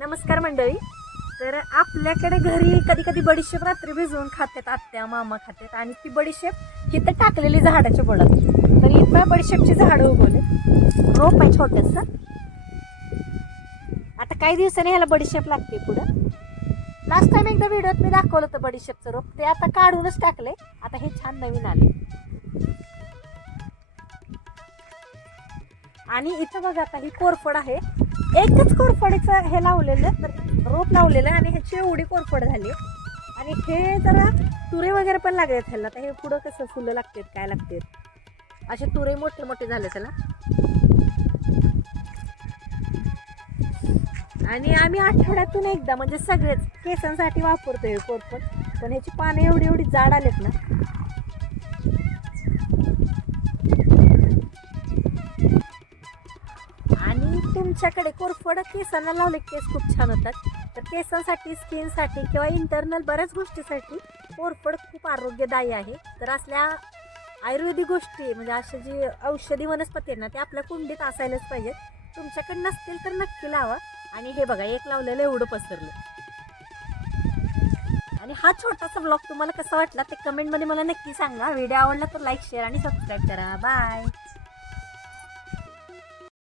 नमस्कार मंडळी. तर आपल्याकडे घरी कधी कधी बडीशेप रात्री भिजवून खातात, आत्या मामा खातात आणि ती बडीशेप इथं टाकलेली झाडाच्या बुडात. तर इथं बडीशेपची झाडं उगवले, रोप आहे छोटस. आता काही दिवसांनी ह्याला बडीशेप लागते पुढं. लास्ट टाइम एकदा व्हिडिओत मी दाखवलं होतं बडीशेपचं रोप, ते आता काढूनच टाकले. आता हे छान नवीन आले. आणि इथं बघा आता ही कोरफड आहे, एकच कोरफडीचं हे लावलेलं, तर रोप लावलेलं आणि ह्याची एवढी कोरफड झाली. आणि हे जरा तुरे वगैरे पण लागलेत ह्याला. तर हे पुढं कसं फुलं लागतात, काय लागतात, असे तुरे मोठे मोठे झाले त्याला. आणि आम्ही आठवड्यातून एकदा म्हणजे सगळेच केसांसाठी वापरतोय कोरफड. पण ह्याची पानं एवढी एवढी जाड आलेत ना. आणि तुमच्याकडे कोरफड केसांना लावले केस खूप छान होतात. तर केसांसाठी, स्किनसाठी किंवा इंटरनल बऱ्याच गोष्टीसाठी कोरफड खूप आरोग्यदायी आहे. तर असल्या आयुर्वेदिक गोष्टी म्हणजे अशा जी औषधी वनस्पती आहेत ना, ते आपल्या कुंडीत असायलाच पाहिजेत. तुमच्याकडे नसतील तर नक्की लावा. आणि हे बघा, एक लावलेलं एवढं पसरलं. आणि हा छोटासा ब्लॉग तुम्हाला कसा वाटला ते कमेंटमध्ये मला नक्की सांगा. व्हिडिओ आवडला तर लाईक, शेअर आणि सबस्क्राईब करा. बाय.